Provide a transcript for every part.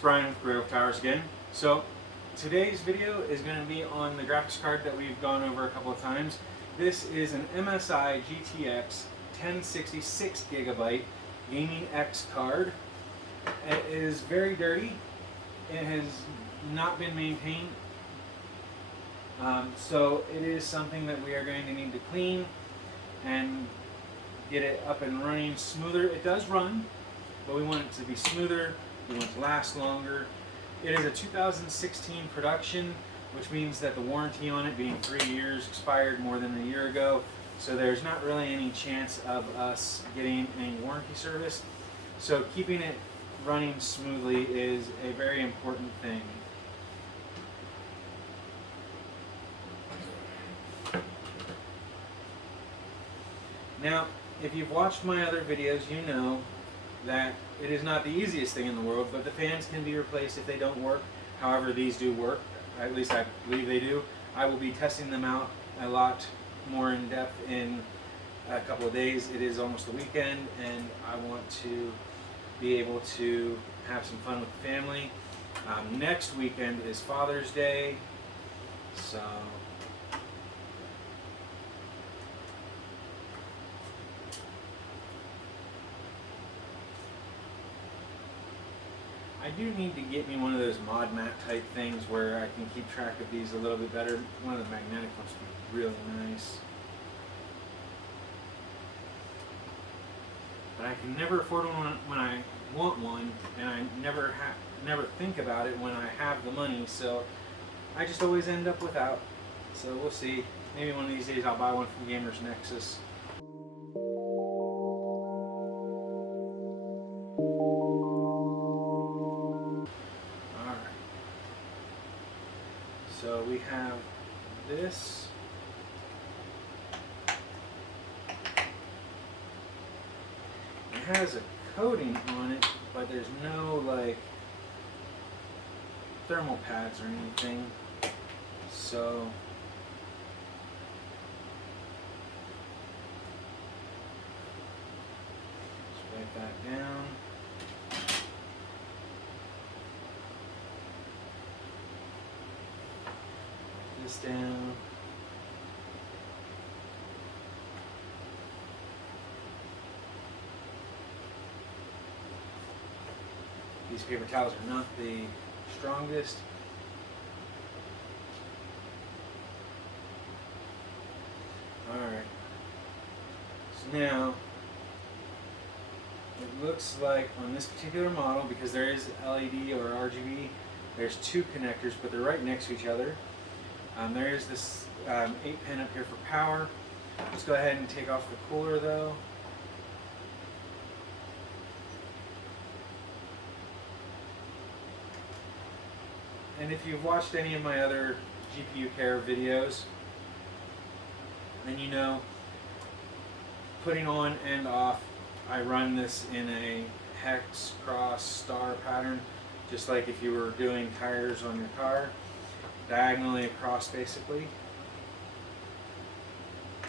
Brian with GreyWolf Towers again. So today's video is going to be on the graphics card that we've gone over a couple of times. This is an MSI GTX 1066 gigabyte Gaming X card. It is very dirty. It has not been maintained. So it is something that we are going to need to clean and get it up and running smoother. It does run, but we want it to be smoother. We want it to last longer. It is a 2016 production, which means that the warranty on it, being 3 years, expired more than a year ago. So there's not really any chance of us getting any warranty service. So keeping it running smoothly is a very important thing. Now, if you've watched my other videos, you know that it is not the easiest thing in the world, but the fans can be replaced if they don't work. However, these do work. At least I believe they do. I will be testing them out a lot more in depth in a couple of days. It is almost the weekend, and I want to be able to have some fun with the family. Next weekend is Father's Day, so I do need to get me one of those mod mat type things where I can keep track of these a little bit better. One of the magnetic ones would be really nice. But I can never afford one when I want one, and I never think about it when I have the money, so I just always end up without. So we'll see. Maybe one of these days I'll buy one from Gamers Nexus. So we have this. It has a coating on it, but there's no like thermal pads or anything. So just write that down. This down. These paper towels are not the strongest. Alright. So now, it looks like on this particular model, because there is LED or RGB, there's two connectors, but they're right next to each other. There is this 8-pin up here for power. Let's go ahead and take off the cooler though. And if you've watched any of my other GPU care videos, then you know, putting on and off, I run this in a hex, cross, star pattern, just like if you were doing tires on your car. Diagonally across, basically.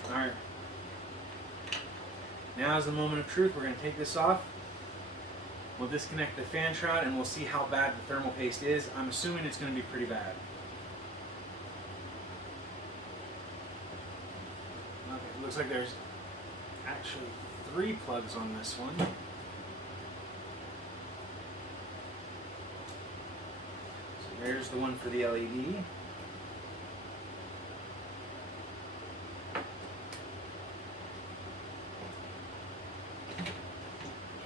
Alright. Now is the moment of truth. We're going to take this off. We'll disconnect the fan shroud and we'll see how bad the thermal paste is. I'm assuming it's going to be pretty bad. Okay, it looks like there's actually 3 plugs on this one. There's the one for the LED.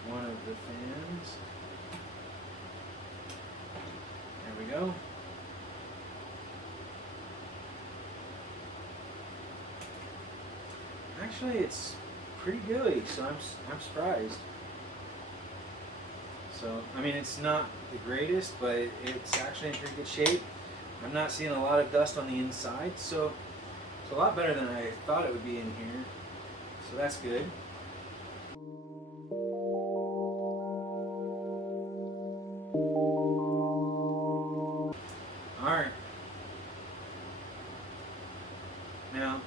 One of the fans. There we go. Actually, it's pretty gooey, so I'm surprised. So, I mean, it's not the greatest, but it's actually in pretty good shape. I'm not seeing a lot of dust on the inside, so it's a lot better than I thought it would be in here. So that's good. Alright. Now,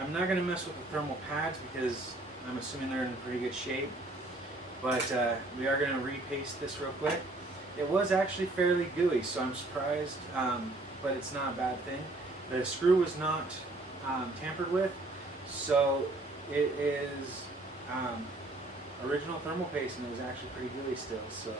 I'm not going to mess with the thermal pads because I'm assuming they're in pretty good shape. But we are going to repaste this real quick. It was actually fairly gooey, so I'm surprised, but it's not a bad thing. The screw was not tampered with, so it is original thermal paste, and it was actually pretty gooey still. So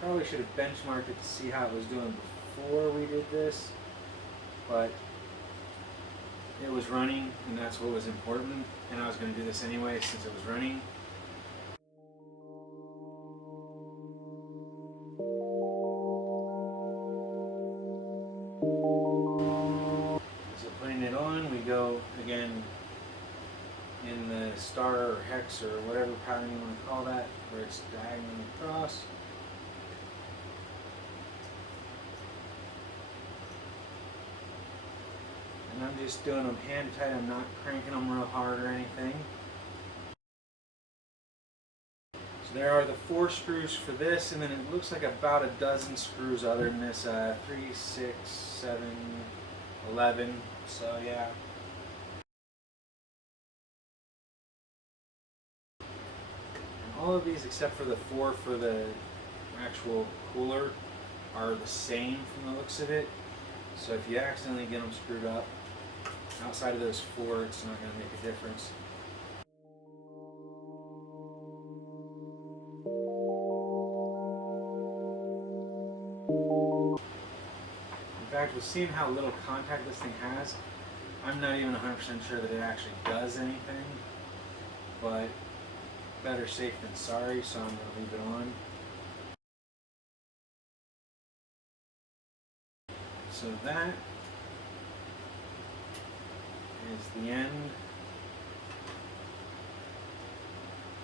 probably should have benchmarked it to see how it was doing before we did this, but it was running, and that's what was important, and I was going to do this anyway since it was running. So putting it on, we go again in the star or hex or whatever pattern you want to call that, where it's diagonally across. And I'm just doing them hand tight, I'm not cranking them real hard or anything. So there are the 4 screws for this, and then it looks like about a dozen screws other than this, 3, 6, 7, 11, so yeah. And all of these except for the 4 for the actual cooler are the same from the looks of it. So if you accidentally get them screwed up, outside of those 4, it's not going to make a difference. In fact, with seeing how little contact this thing has, I'm not even 100% sure that it actually does anything, but better safe than sorry, so I'm going to leave it on. So that is the end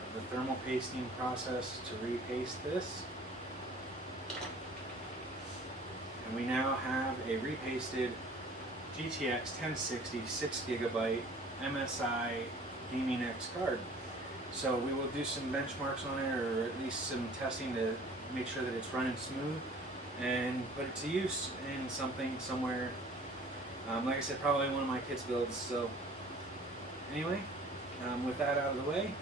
of the thermal pasting process to repaste this. And we now have a repasted GTX 1060 6GB MSI Gaming X card. So we will do some benchmarks on it, or at least some testing to make sure that it's running smooth, and put it to use in something somewhere. Like I said, probably one of my kids' builds. So anyway, with that out of the way,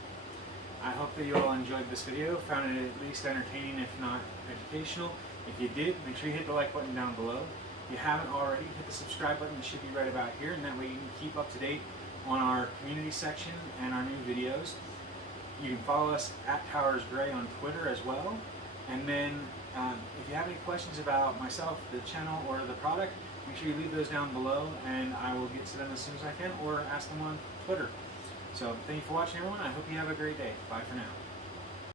I hope that you all enjoyed this video, found it at least entertaining if not educational. If you did, make sure you hit the like button down below. If you haven't already, hit the subscribe button. It should be right about here, and that way you can keep up to date on our community section and our new videos. You can follow us at Towers Grey on Twitter as well. And then if you have any questions about myself, the channel, or the product, make sure you leave those down below, and I will get to them as soon as I can, or ask them on Twitter. So thank you for watching, everyone. I hope you have a great day. Bye for now.